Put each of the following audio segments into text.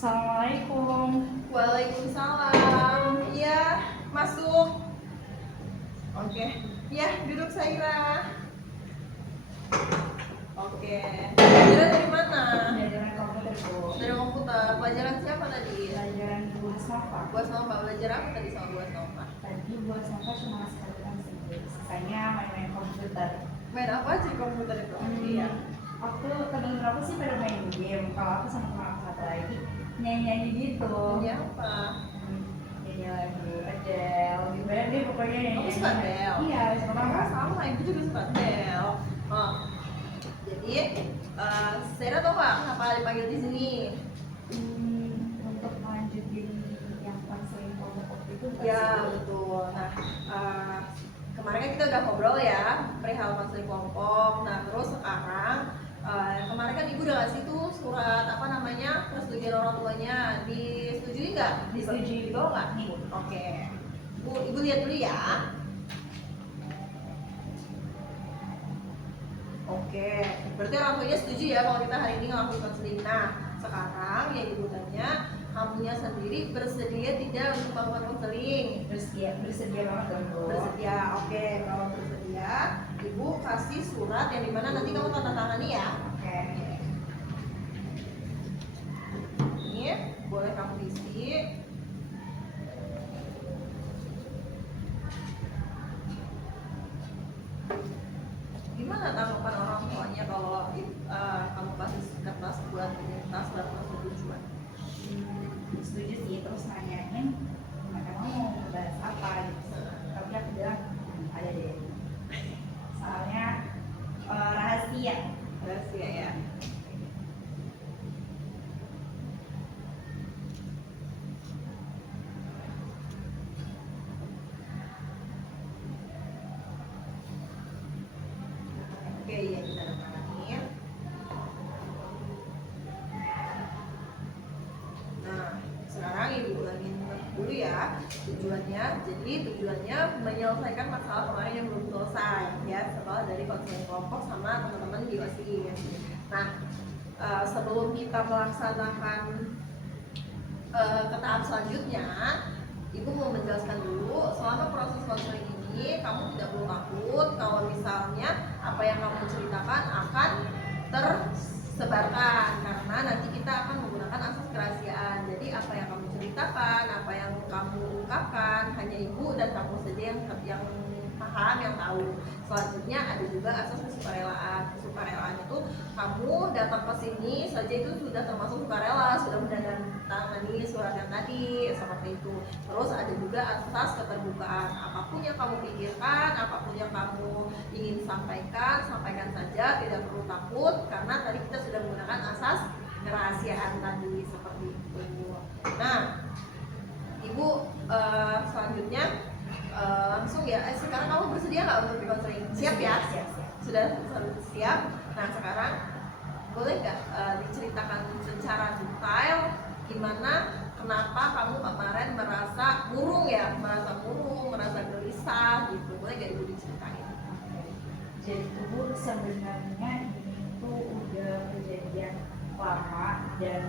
Assalamualaikum. Waalaikumsalam. Iya, masuk. Oke. Iya, duduk Saira. Oke. Pelajaran dari mana? Pelajaran komputer, Bu. Dari komputer. Pelajaran siapa tadi? Pelajaran Bu Hasnova. Bu Hasnova. Belajar apa tadi sama Bu Hasnova? Tadi Bu Hasnova cuma sekalian sedikit. Sisanya main-main komputer. Main apa aja di komputer itu? Iya. Waktu temen aku sih pada main game. Kalau aku sama teman aku satu lagi nyanyi-nyanyi gitu. Iya apa? Nyanyi lagu Adele. Gimana deh pokoknya nyanyi. Kamu suka Adele? Iya, Sama sama. Ibu juga suka Adele. Oh. Jadi, Saira tau nggak kenapa dipanggil di sini? Untuk lanjutin yang konseling kelompok itu. Ya betul. Nah, kemarin kan kita udah ngobrol ya perihal konseling kelompok. Nah terus sekarang kemarin kan ibu udah ngasih tuh surat apa namanya persetujuan orang tuanya. Disetujui nggak? Disetujui. Dibawa nggak? Nih. Oke. Ibu lihat dulu ya. Oke. Berarti orang tuanya setuju ya kalau kita hari ini ngelakuin konseling. Nah sekarang yang ibu tanya, kamunya sendiri bersedia tidak untuk melakukan konseling? Bersedia banget dong, Bu. Bersedia. Oke, kalau bersedia ibu kasih surat yang dimana nanti kamu tanda tangani ya. Oke. Ini boleh kamu isi. Gimana tanggapan orang tuanya kalau kamu kasih kertas buat tas dan persetujuan? Setuju sih, terus nanyain mereka mau bahas apa gitu. Tapi aku bilang ada deh, soalnya rahasia. Rahasia ya. Oke, ya kita tangani. Nah, sekarang ibu ulangin dulu ya tujuannya. Jadi tujuannya menyelesaikan masalah kemarin yang belum selesai ya setelah dari konseling kelompok sama teman-teman di OSIS. Nah, sebelum kita melaksanakan ke tahap selanjutnya, ibu mau menjelaskan dulu selama proses konseling ini kamu tidak perlu takut kalau misalnya apa yang kamu ceritakan akan tersebarkan, karena nanti kita akan menggunakan asas kerahasiaan. Jadi apa yang kamu ceritakan, apa yang kamu ungkapkan hanya ibu dan kamu saja yang paham, yang tahu. Selanjutnya ada juga asas kesukarelaan. Kesukarelaan itu kamu datang ke sini saja itu sudah termasuk sukarela, sudah menandatangani surat yang tadi seperti itu. Terus ada juga asas keterbukaan. Apapun yang kamu pikirkan, apapun yang kamu ingin sampaikan, sampaikan saja, tidak perlu takut karena tadi kita sudah menggunakan asas kerahasiaan tadi seperti itu. Nah, ibu selanjutnya langsung ya. Sekarang kamu bersedia nggak untuk dikonseling? Siap ya? Siap. Sudah siap. Nah sekarang boleh nggak diceritakan secara detail gimana, kenapa kamu kemarin merasa murung ya, merasa gelisah gitu? Boleh nggak ibu diceritain? Jadi tuh sebenarnya ini tuh udah kejadian lama dan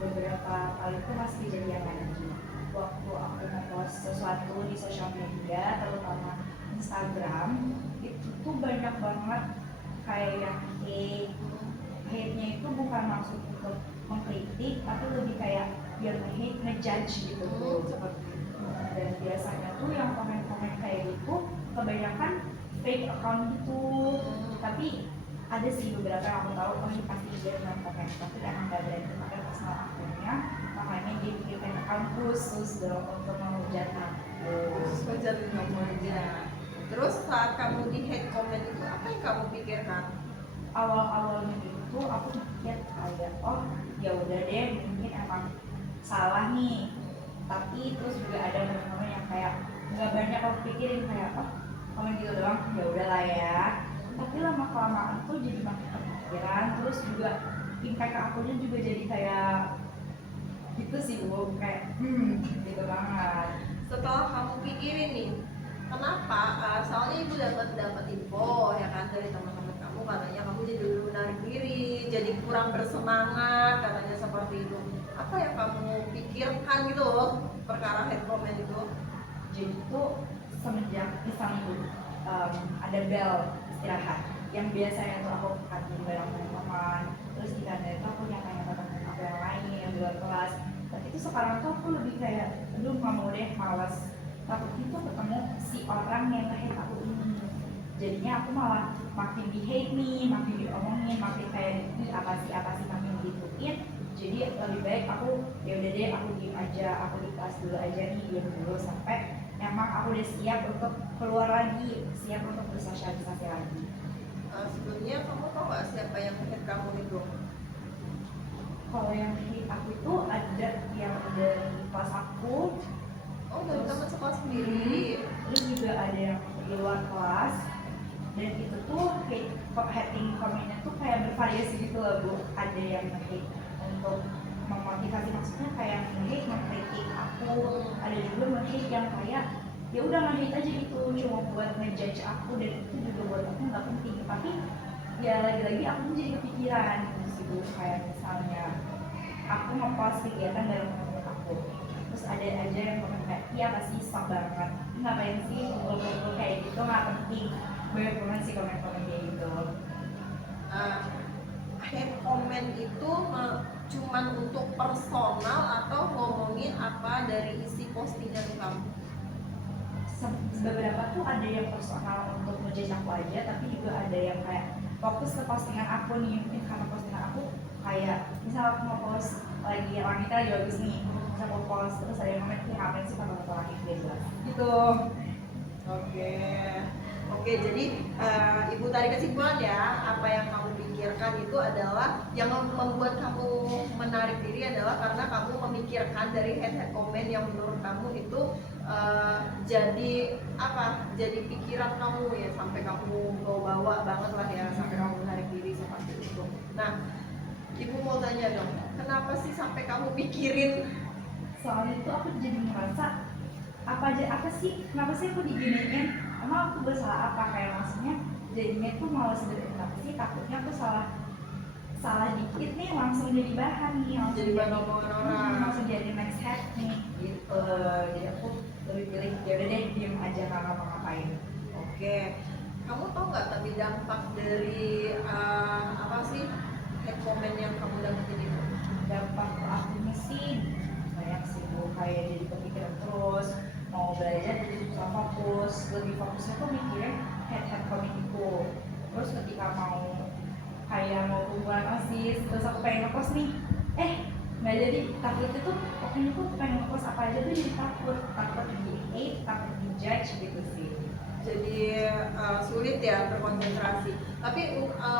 beberapa kali tuh masih kejadian lagi. Waktu aku ngepost sesuatu di sosial media, terutama Instagram, itu tuh banyak banget kayak yang hate-nya itu bukan maksud untuk mengkritik, tapi lebih kayak yang hate, ngejudge gitu tuh. Dan biasanya tuh yang komen-komen kayak gitu kebanyakan fake account gitu. Tapi ada sih beberapa yang aku tahu, oh ini pasti dia dengan komen, tapi emang gak berani pakai personal akunnya, makanya dia bikin account khusus dong untuk menghujat aku. Khusus ngejarin kamu aja. Terus saat kamu di hate comment itu apa yang kamu pikirkan? Awal-awalnya itu aku mikir kayak, oh ya udah deh, mungkin emang salah nih. Tapi terus juga ada momen-momen yang kayak nggak banyak aku pikirin, kayak oh komen gitu doang, ya udahlah ya. Tapi lama kelamaan tuh jadi makin kepikiran, terus juga impact ke akunya juga jadi kayak gitu sih Bu, kayak gitu banget. Setelah kamu pikirin nih, kenapa? Soalnya ibu dapat info ya kan dari teman-teman kamu, katanya kamu jadi menarik diri, jadi kurang bersemangat, katanya seperti itu. Apa yang kamu perkara head comment itu? Jadi tuh semenjak misalnya itu ada bel istirahat yang biasanya tuh aku kantin bareng teman-teman, terus di kantin itu aku nyapa-nyapa teman aku yang lain yang di luar kelas. Tapi itu sekarang tuh aku lebih kayak aduh nggak mau deh, malas, takutnya tuh ketemu si orang yang nge-hate aku ini. Jadinya aku malah makin di hate nih, makin diomongin, makin kayak apa sih makin digituin. Jadi lebih baik aku ya udah deh, aku diem aja, aku di kelas dulu aja nih, diem dulu sampai emang aku udah siap untuk keluar lagi, siap untuk bersosialisasi lagi. Sebelumnya kamu tau gak siapa yang hate kamu itu? Kalau yang hate aku itu ada yang dari kelas aku, Oh, dari teman sekolah sendiri. terus juga ada yang di luar kelas. Dan itu tuh hating komennya tuh kayak bervariasi gitu loh Bu. Ada yang hate untuk memotivasi, maksudnya kayak hate mengkritik aku, ada juga hate yang kayak ya udah nge-hate aja gitu, cuma buat ngejudge aku, dan itu juga buat aku nggak penting. Tapi ya lagi-lagi aku tuh jadi kepikiran gitu sih Bu, kayak misalnya aku ngepost kegiatan dalam teman aku, terus ada aja yang komen kayak iya pasti sok banget, ngapain sih kumpul-kumpul kayak gitu, nggak penting. Banyak banget sih komen-komen kayak gitu. Hate comment itu cuman untuk personal atau ngomongin apa dari isi postingan kamu? Beberapa tuh ada yang personal untuk ngejudge aku aja, tapi juga ada yang kayak fokus ke postingan aku nih. Mungkin karena postingan aku kayak misal aku mau post lagi langitnya lagi bagus nih, terus aku post, terus ada yang komen ngapain sih foto-foto langit gitu gitu. Oke, jadi Ibu tarik kesimpulan ya, apa yang kamu pikirkan itu adalah yang membuat kamu menarik diri adalah karena kamu memikirkan dari head comment yang menurut kamu itu jadi apa? Jadi pikiran kamu ya, sampai kamu bawa banget lah ya, sampai kamu menarik diri seperti itu. Nah, Ibu mau tanya dong, kenapa sih sampai kamu pikirin? Soalnya itu aku jadi merasa apa sih, kenapa sih aku diginiin, emang aku bersalah apa, kayak maksudnya jadinya tuh malas berinteraksi sih, takutnya aku salah dikit nih langsung jadi bahan nih, langsung Jadi bahan omongan orang, langsung jadi next head nih gitu. Jadi aku lebih pilih ya udah deh diem aja, nggak ngapa-ngapain. Oke, kamu tau nggak tapi dampak dari apa sih head comment yang kamu dapetin itu? Dampak ke akunya sih banyak sih Bu, kayak jadi kepikiran terus, mau belajar jadi susah fokus, lebih fokusnya tuh mikirin head comment itu. Terus ketika mau kumpulan OSIS, terus aku pengen ngepost nih, nggak jadi, takutnya tuh pokoknya tuh pengen ngepost apa aja tuh jadi takut di hate, takut di judge gitu sih. Jadi sulit ya berkonsentrasi. Tapi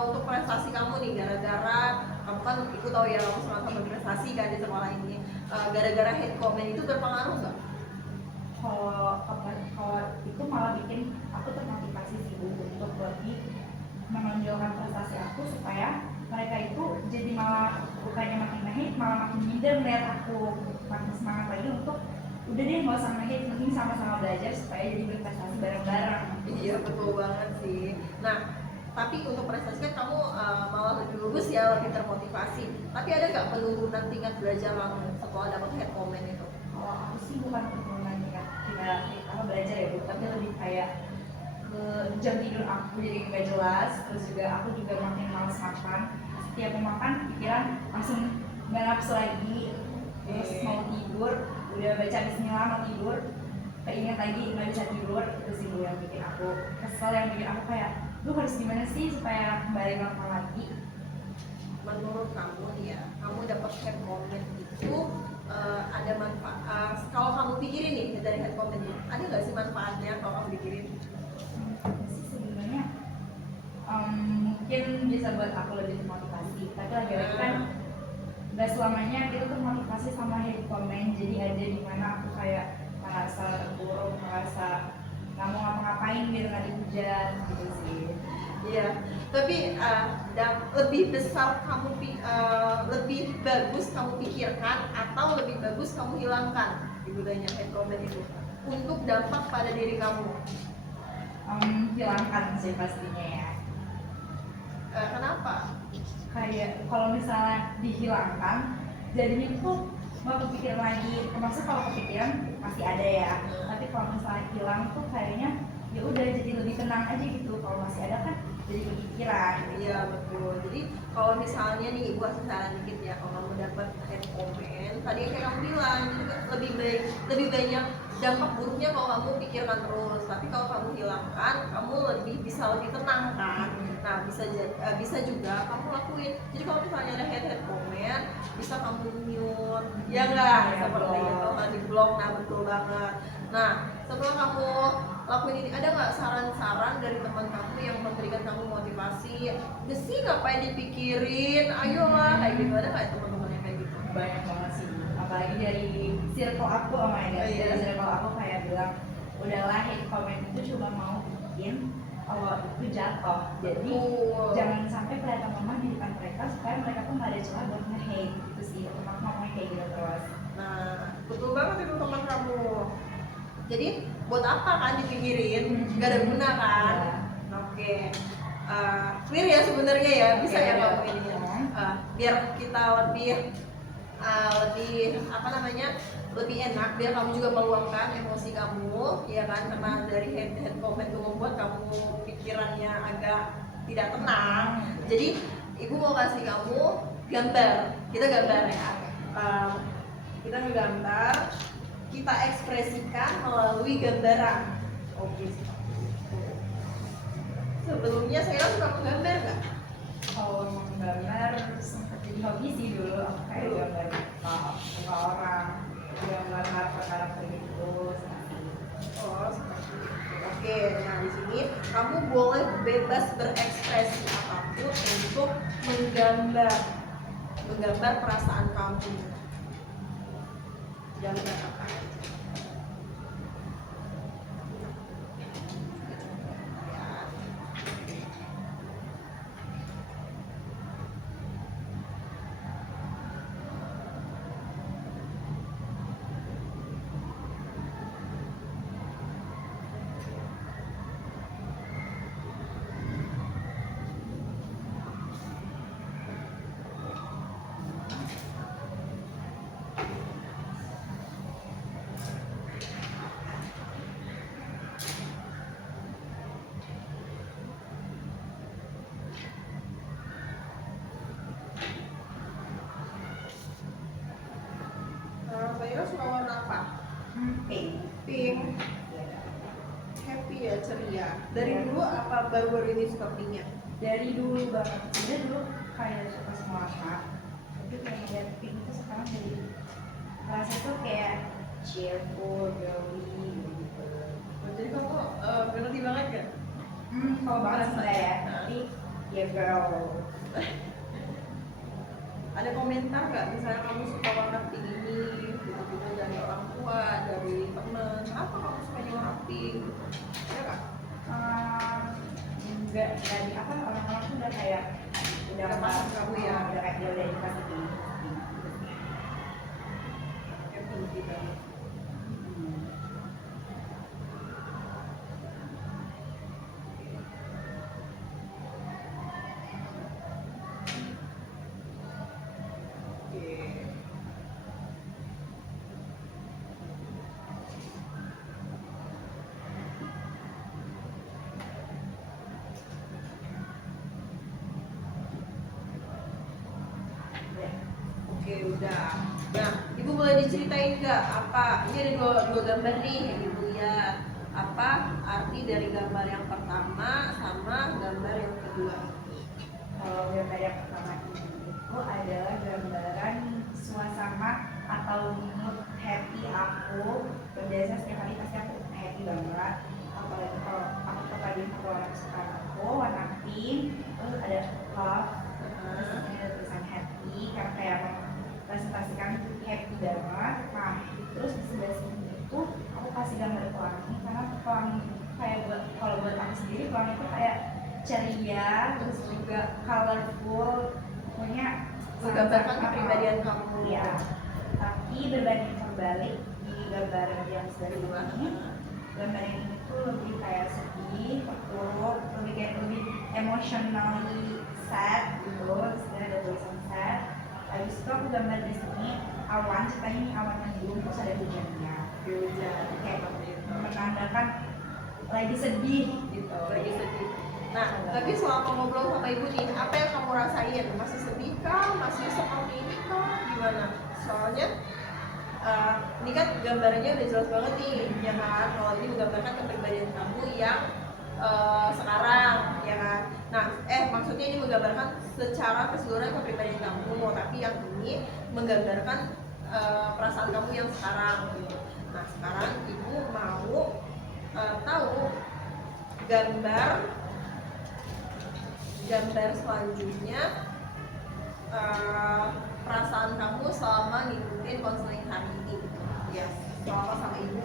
untuk prestasi kamu nih, gara-gara kamu kan ikut tahu ya, kamu sama-sama berprestasi kan di sekolah ini, gara-gara hate comment itu berpengaruh nggak? Kalau itu malah bikin aku termotivasi sih Bu, untuk lebih menonjolkan prestasi aku, supaya mereka itu jadi malah bukannya makin nge-hate, malah makin minder melihat aku, makin semangat lagi untuk udah deh nggak usah nge-hate, mending sama-sama belajar supaya jadi berprestasi bareng-bareng. Iya, betul banget sih. Nah, tapi untuk prestasi kan kamu malah lebih bagus ya, lebih termotivasi. Tapi ada nggak penurunan tingkat belajar kamu setelah dapat hate comment itu? Kalau aku sih bukan penurunan tingkat kita belajar ya Bu, tapi lebih kayak ke jam tidur aku jadi nggak jelas, terus juga aku juga makin males makan. Setiap mau makan pikiran langsung nggak nafsu lagi, terus mau tidur udah baca bismillah mau tidur keinget lagi nggak bisa tidur. Itu sih Bu yang bikin aku kesel, yang bikin aku kayak lu harus gimana sih supaya kembali normal lagi. Menurut kamu nih ya, kamu dapat hate comment itu ada manfaat? Kalau kamu pikirin nih dari hate comment itu, ada nggak sih manfaatnya kalau kamu pikirin? Sih sebenarnya mungkin bisa buat aku lebih termotivasi, tapi lagi-lagi kan gak selamanya kita termotivasi sama hate comment. Jadi ada dimana aku kayak merasa terpuruk, merasa nggak mau ngapa-ngapain biar nggak dihujat gitu sih. Iya, tapi lebih besar kamu lebih bagus kamu pikirkan atau lebih bagus kamu hilangkan gunanya hate comment itu untuk dampak pada diri kamu? Hilangkan sih pastinya ya. Kenapa? Kayak kalau misalnya dihilangkan, jadinya tuh mau kepikiran lagi. Termasuk kalau kepikiran masih ada ya, tapi kalau misalnya hilang tuh kayaknya ya udah jadi lebih tenang aja gitu. Kalau masih ada kan jadi kepikiran. Iya betul. Jadi kalau misalnya nih ibu kasih saran dikit ya, kalau kamu dapat hate comment, tadi yang kayak kamu bilang, jadi lebih banyak dampak buruknya kalau kamu pikirkan terus. Tapi kalau kamu hilangkan, kamu bisa lebih tenang kan. Nah bisa juga kamu lakuin. Jadi kalau misalnya ada hate comment, bisa kamu mute, ya enggak? Ya, Seperti itu, di blog. Nah betul banget. Nah setelah kamu lakuin ini, ada nggak saran-saran dari teman kamu yang memberikan kamu motivasi? Udah sih ngapain dipikirin, ayolah kayak gitu, ada nggak teman-teman yang kayak gitu? Banyak banget sih, apalagi dari circle aku, oh my god, Iya. dari circle aku kayak bilang udahlah, hate comment itu cuma mau bikin Allah itu jatuh. Jadi jangan sampai kelihatan lemah di depan mereka supaya mereka tuh nggak ada celah buat nge-hate gitu sih. Teman ngomongnya kayak gitu terus. Nah betul banget itu teman kamu. Jadi buat apa kan dipikirin, nggak ada guna kan? Iya. Oke. Clear ya sebenarnya ya, bisa Iya, ya iya. kamu ini biar kita lebih apa namanya, lebih enak, biar kamu juga meluangkan emosi kamu ya kan, karena dari head comment itu membuat kamu pikirannya agak tidak tenang. Jadi ibu mau kasih kamu gambar, kita gambar ya. Kita ngegambar, kita ekspresikan melalui gambaran. Oke. Sebelumnya saya suka menggambar nggak? Kalau menggambar sempat jadi hobi sih dulu. Aku kayak gambar muka orang, gambar karakter gitu. Oh, seperti itu. Oke, nah di sini kamu boleh bebas berekspresi apapun untuk menggambar perasaan kamu. Gambar apa aja. Saya suka warna apa? Pink. Pink. Happy ya, ceria. Dari dulu apa baru-baru ini suka pinknya? Dari dulu banget. Dia dulu kayak suka semua warna, tapi kayak lihat pink itu sekarang jadi rasa tuh kayak cheerful, girly gitu. Jadi kamu ngerti banget gak? Kalau banget sebenarnya ya, tapi ya girl. Ada komentar nggak, misalnya kamu suka warna pink ini, tiba-tiba dari orang tua, dari temen, kenapa kamu sukanya warna pink? Ada nggak? Enggak, dari apa, orang-orang tuh udah kayak udah Paham kamu ya? udah kayak dia udah dikasih pink. Kayak pink gitu. Oke, udah. Nah, ibu boleh diceritain nggak apa? Ini ada dua gambar nih yang ibu lihat. Apa arti dari gambar yang pertama sama gambar yang kedua ini? Kalau gambar yang pertama ini itu adalah gambaran suasana atau mood happy aku. Biasanya setiap hari pasti aku happy banget. Apalagi kalau aku terpadu satu orang kesukaan aku, warna pink, terus ada love, terus ini ada tulisan happy, karena kayak presentasikan happy banget. Nah, terus di sebelah sini itu aku kasih gambar pelangi, karena pelangi kayak kalau buat aku sendiri pelangi itu kayak ceria, terus juga colorful, pokoknya Menggambarkan kepribadian kamu. ya. Tapi berbanding terbalik di gambar yang sebelah ini, gambar yang ini tuh lebih kayak sedih, terpuruk, lebih emotionally sad gitu. Terus ada tulisan sad. Habis itu aku gambar di sini awan, ceritanya ini awan mendung terus ada hujannya. Hujan Kayak seperti itu. menandakan lagi sedih gitu. Lagi sedih. Nah, tapi selama ngobrol sama ibu nih, apa yang kamu rasain? Masih sedih kah? Masih seperti ini kah? Gimana? Soalnya ini kan gambarnya udah jelas banget nih, ya kan? Kalau ini menggambarkan kepribadian kamu yang sekarang, ya kan? Nah, maksudnya ini menggambarkan secara keseluruhan kepribadian kamu, tapi yang ini menggambarkan perasaan kamu yang sekarang. Gitu. Nah, sekarang ibu mau tahu gambar selanjutnya, perasaan kamu selama ngikutin konseling hari ini, ya, selama sama ibu.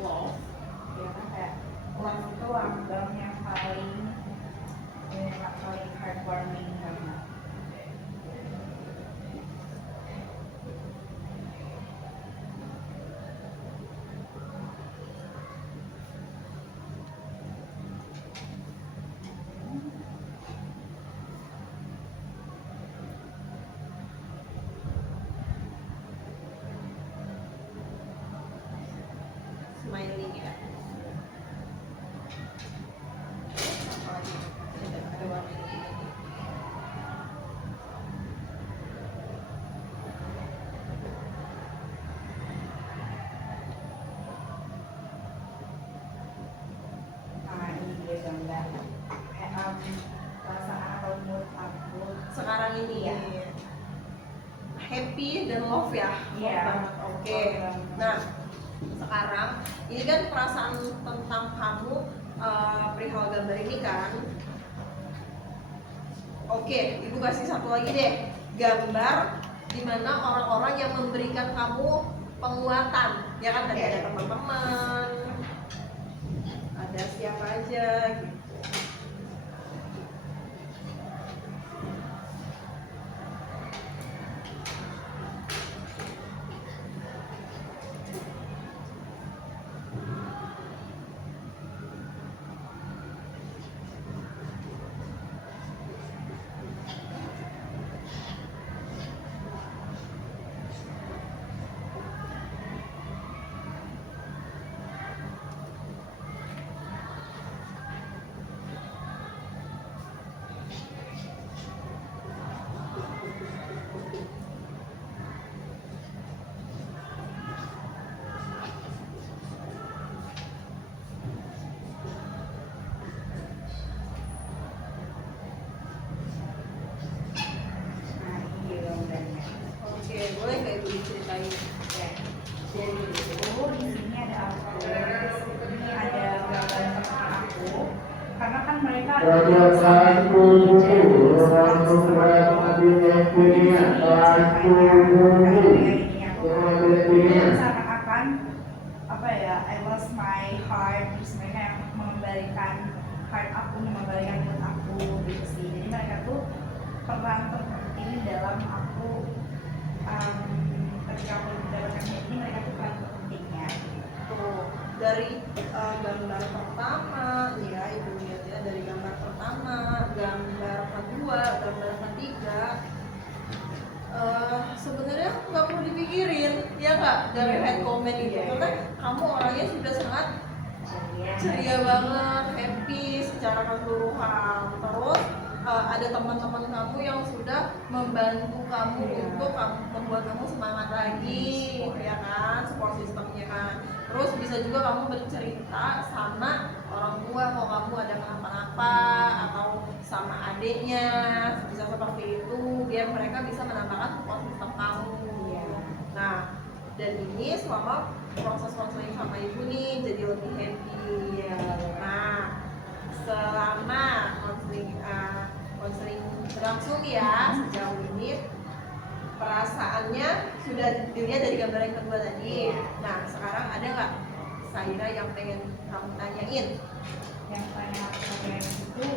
Love, ya kan, kayak love itu lambang yang paling heartwarming banget. Smiling ya. Apalagi ada warna ini. Nah ini dia gambar perasaan atau mood aku Sekarang ini Iya. happy dan love ya. Iya. Love banget. Oke. Nah, sekarang ini kan perasaan tentang kamu perihal gambar ini kan. Oke, ibu kasih satu lagi deh, gambar dimana orang-orang yang memberikan kamu penguatan, ya kan? Tadi Oke. ada teman-teman, ada siapa aja gitu. Nah ini dia gambarnya. Oke, boleh nggak ibu diceritain? Ya. Jadi itu di sini ada aku, ini ada gambar teman aku, karena kan mereka seakan-akan apa ya, I lost my heart, terus mereka yang mengembalikan heart aku, mengembalikan mood aku gitu sih. Jadi mereka tuh peran terpenting dalam aku ketika aku mendapatkan ini, mereka tuh peran terpentingnya. Tuh, dari gambar pertama nih ya, ibu lihat ya, dari gambar pertama, gambar kedua, gambar ketiga, sebenarnya nggak perlu dipikirin, ya nggak, dari Iya. head comment itu, Iya. karena kamu orangnya sudah sangat ceria banget, happy secara keseluruhan. Terus ada teman-teman kamu yang sudah membantu kamu Iya. untuk membuat kamu semangat lagi, ya kan, support sistemnya kan. Terus bisa juga kamu bercerita sama orang tua kalau kamu ada kenapa-napa, atau sama adiknya, bisa seperti itu, biar mereka bisa menambahkan support sistem kamu. Iya. Nah, dan ini selama proses konseling sama ibu nih jadi lebih happy. Iya. Nah, selama konseling berlangsung ya sejauh ini, perasaannya sudah dilihat dari gambar yang kedua tadi. Nah, sekarang ada nggak Saira yang pengen kamu tanyain? Yang pengen aku tanyain itu,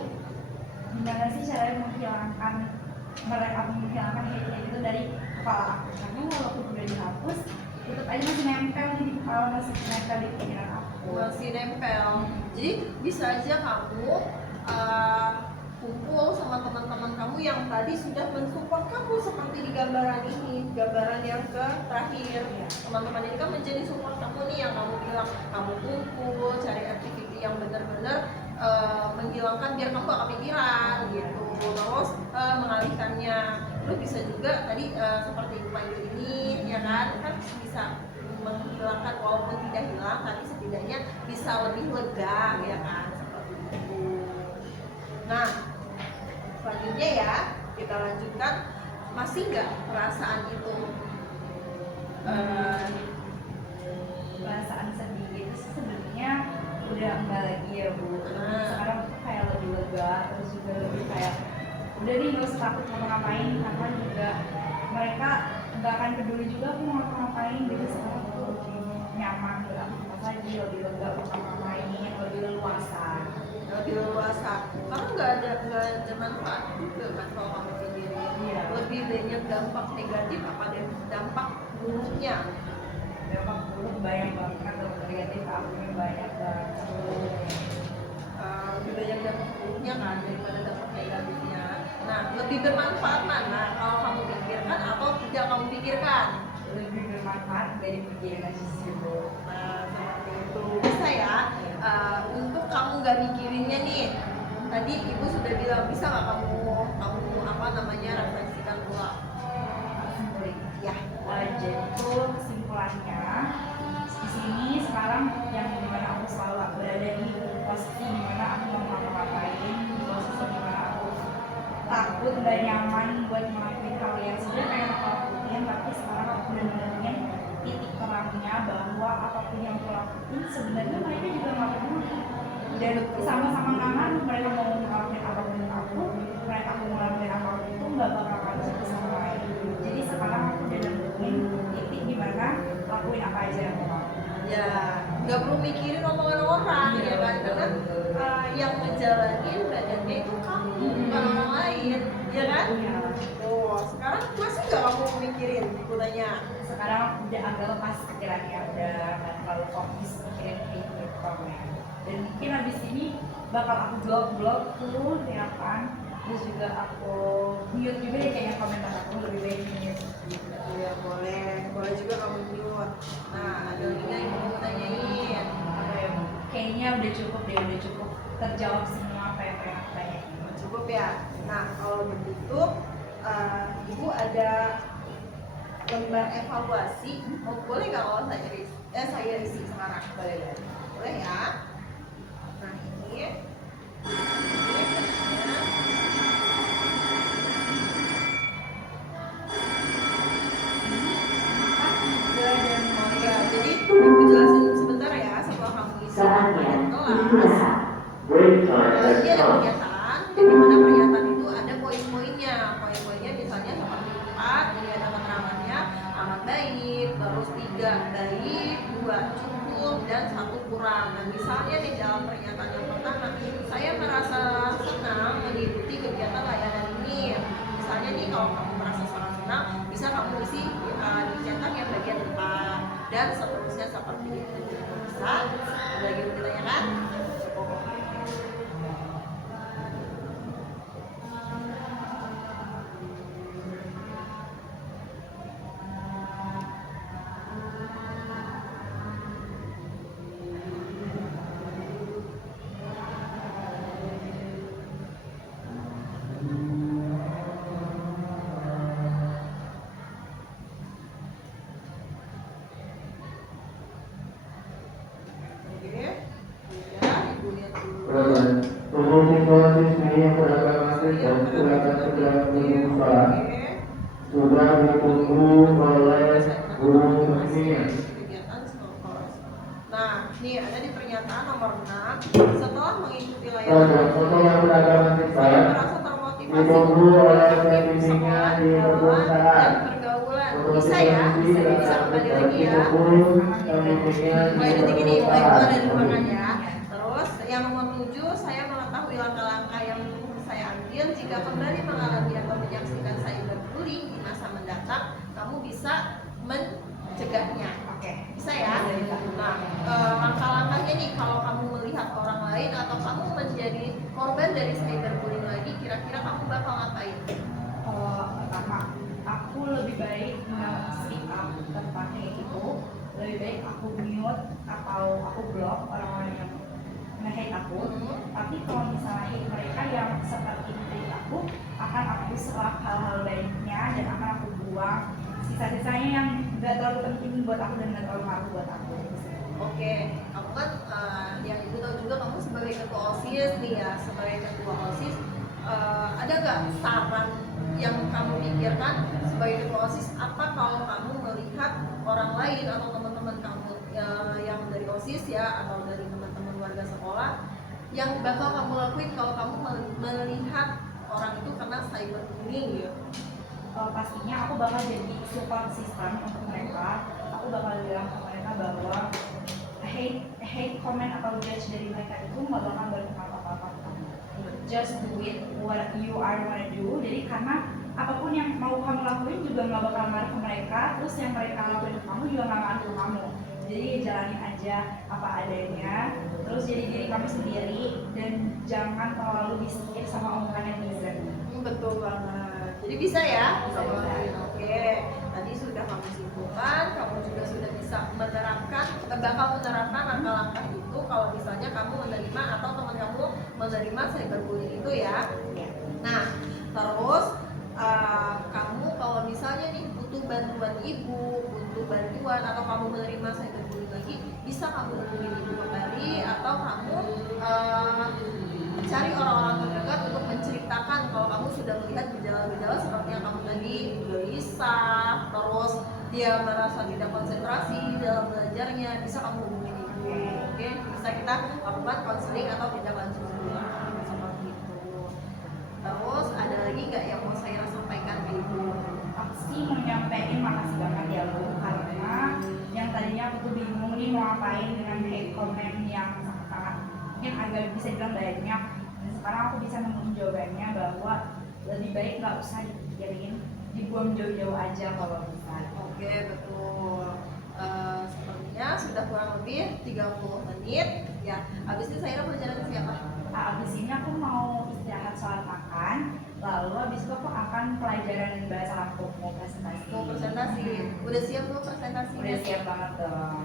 gimana sih cara menghilangkan hate itu dari kepala aku, karena walaupun udah dihapus tetap aja masih nempel di kepala, masih nempel di pikiran aku. masih nempel. Jadi bisa aja kamu kumpul sama teman-teman kamu yang tadi sudah mensupport kamu seperti di gambaran ini, gambaran yang ke terakhir. Teman-teman ini kan menjadi support kamu nih, yang kamu bilang kamu kumpul cari activity yang benar-benar menghilangkan biar kamu gak kepikiran gitu, terus mengalihkannya. Lu bisa juga tadi seperti panggil ini ya kan bisa menghilangkan, walaupun tidak hilang tapi setidaknya bisa lebih lega ya kan, seperti itu. Nah selanjutnya ya kita lanjutkan, masih nggak perasaan itu? Perasaan sedih itu sebenarnya udah enggak lagi ya Bu. Sekarang tuh kayak lebih lega, terus juga lebih kayak udah nih nggak usah takut ngapa-ngapain, karena juga mereka nggak akan peduli juga aku mau ngapa-ngapain. Jadi sekarang tuh lebih nyaman, beraktivitas lagi, lebih lega mau ngapa-ngapain, lebih leluasa. Karena nggak ada manfaat juga kan kalau kamu pikirin. Lebih banyak dampak negatif apa dampak buruknya? Dampak buruk banyak banget, dampak negatif akunya banyak banget. Lebih banyak dampak buruknya kan daripada dampak negatifnya. Nah lebih bermanfaat mana kalau kamu pikirkan atau tidak kamu pikirkan? Lebih bermanfaat dari pikiran sih Bu. Nah seperti itu bisa ya. Untuk kamu nggak mikirinnya nih, tadi ibu sudah bilang bisa nggak kamu apa namanya refleksikan ulang? Ya. Jadi itu kesimpulannya di sini sekarang yang dimana aku selalu berada di posisi dimana aku mau ngapa-ngapain, di posisi dimana aku takut dan nyaman buat ngelakuin hal yang sebenarnya pengen aku lakuin, tapi sekarang aku udah nemuin titik terangnya bahwa apapun yang aku lakuin sebenarnya mereka juga nggak peduli, dan sama-sama nyaman. Mereka mau ngelakuin apapun aku, mereka mau ngelakuin apapun itu nggak bakal akan sama lain. Jadi sekarang aku udah nemuin titik dimana lakuin apa aja yang mau. Ya nggak perlu mikirin omongan orang ya kan, karena yang ngejalanin badannya itu kamu bukan orang lain ya kan. Oh sekarang masih nggak kamu mikirin? Aku tanya. Sekarang udah agak lepas pikirannya, udah nggak terlalu fokus mikirin hitungnya. Dan mungkin habis ini bakal aku blog tuh ya kan, terus juga aku mute juga ya kayaknya komentar aku, lebih baik mute. Ya boleh juga kamu mute. Nah ada lagi yang mau tanyain? Apa ya Bu? Kayaknya udah cukup terjawab semua apa yang pengen aku tanyain. Cukup ya. Nah kalau begitu ibu ada lembar evaluasi. Boleh nggak kalau saya isi sekarang? Boleh ya. Nah ini ya, jadi ibu jelasin sebentar ya setelah kamu isi kelas. Ini ada pernyataan, di mana pernyataan itu ada poin-poinnya. Poin-poinnya misalnya seperti 4, ini ada keterangannya amat baik, terus 3 baik, 2 cukup, dan 1 kurang. Nah misalnya di dalam pernyataan yang pertama, saya merasa senang mengikuti kegiatan layanan ini. Misalnya nih kalau kamu merasa sangat senang, bisa kamu isi dicetak yang bagian depan dan seterusnya seperti itu. Bisa? Ada lagi yang ditanyakan? Sudah ditunggu oleh guru ini. Nah, nih ada di pernyataan nomor 6. Setelah mengikuti layanan Foto yang beragama saya siswa merasa termotivasi ditunggu oleh aktif pembimbingnya sekolah, di jalan, perpustakaan. dan pergaulan. Bisa ya? Bisa kembali lagi ya. Mulai detik ini, mulai keluar dari ruangan ya. Terus yang nomor 7, saya mengetahui langkah-langkah yang saya ambil jika kembali mengalami atau menyaksikan cyberbullying di masa mendatang, kamu bisa mencegahnya. Oke. Bisa ya? Bisa. Nah, langkah-langkahnya nih kalau kamu melihat orang lain atau kamu menjadi korban dari cyberbullying lagi, kira-kira kamu bakal ngapain? Pertama, aku lebih baik speak up tentang kayak itu. Lebih baik aku mute atau aku block orang-orang yang nge-hate aku. Tapi kalau misalnya hate mereka yang seperti dari aku, akan aku serap hal-hal baiknya dan akan aku buang sisa-sisanya yang gak terlalu penting buat aku dan gak terlalu ngaruh buat aku. Oke, kamu kan yang ibu tahu juga kamu sebagai ketua OSIS nih ya, sebagai ketua OSIS ada nggak saran yang kamu pikirkan sebagai ketua OSIS apa kalau kamu melihat orang lain atau teman-teman kamu yang dari OSIS ya atau dari teman-teman warga sekolah yang bakal kamu lakuin kalau kamu melihat orang itu kena cyberbullying gitu? Pastinya aku bakal jadi support system untuk mereka. Aku bakal bilang ke mereka bahwa hate comment atau judge dari mereka itu nggak bakal berpengaruh apa-apa. Just do it what you are wanna do. Jadi karena apapun yang mau kamu lakuin juga nggak bakal ngaruh ke mereka. Terus yang mereka lakuin ke kamu juga nggak ngaruh ke kamu. Jadi jalanin aja apa adanya. Terus jadi diri kamu sendiri dan jangan terlalu disetir sama omongan netizen. Betul banget. Jadi bisa ya? Bisa. Oke. Tadi sudah kamu simpulkan, kamu juga sudah bisa menerapkan, bakal menerapkan langkah-langkah itu kalau misalnya kamu menerima atau teman kamu menerima cyberbullying itu ya. Nah, terus kamu kalau misalnya nih butuh bantuan ibu, butuh bantuan atau kamu menerima cyberbullying lagi, bisa kamu hubungi ibu kembali atau kamu cari orang-orang terdekat untuk menceritakan kalau kamu sudah melihat gejala-gejala seperti yang kamu tadi gelisah, terus dia merasa tidak konsentrasi dalam belajarnya, bisa kamu hubungi ibu. Oke, bisa kita lakukan konseling atau tindak lanjut seperti itu. Terus ada lagi nggak yang mau saya sampaikan ke ibu? Aku sih mau nyampein makasih banget ya Bu, karena yang tadinya aku tuh bingung nih mau ngapain dengan hate comment yang sangat-sangat mungkin agak bisa dibilang banyak, dan sekarang aku bisa nemuin jawabannya bahwa lebih baik nggak usah dipikirin, dibuang jauh-jauh aja kalau bisa. Oke, betul. Sepertinya sudah kurang lebih 30 menit ya. Habis ini saya mau jalan ke siapa? Abis ini aku mau istirahat soal makan, lalu abis itu aku akan pelajaran bahasa Lampung, mau presentasi. Mau presentasi. Udah siap belum presentasi? Udah siap banget dong.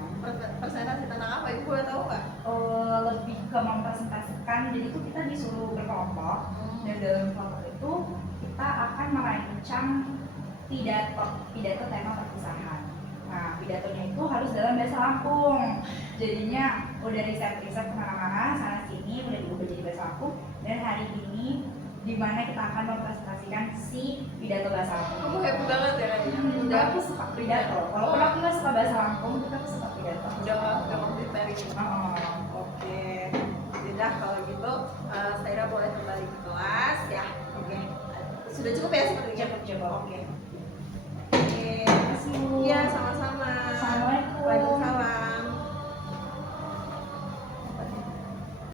Presentasi tentang apa? Ibu boleh tahu nggak? Lebih ke mempresentasikan, jadi itu kita disuruh berkelompok dan dalam kelompok itu kita akan merancang pidato tema perpisahan. Nah, pidatonya itu harus dalam bahasa Lampung. Jadinya udah riset-riset kemana-mana, sana sini, udah diubah jadi bahasa Lampung. Dan hari ini dimana kita akan mempresentasikan si pidato bahasa Lampung. Kamu happy banget ya kayaknya. Udah aku suka pidato. Walaupun aku nggak suka bahasa Lampung, tapi aku suka pidato. Udah mau prepare ini. Oh. Oke. Sudah kalau gitu, Saira boleh kembali ke kelas ya. Oke. Sudah cukup ya sepertinya. Cukup. Oke.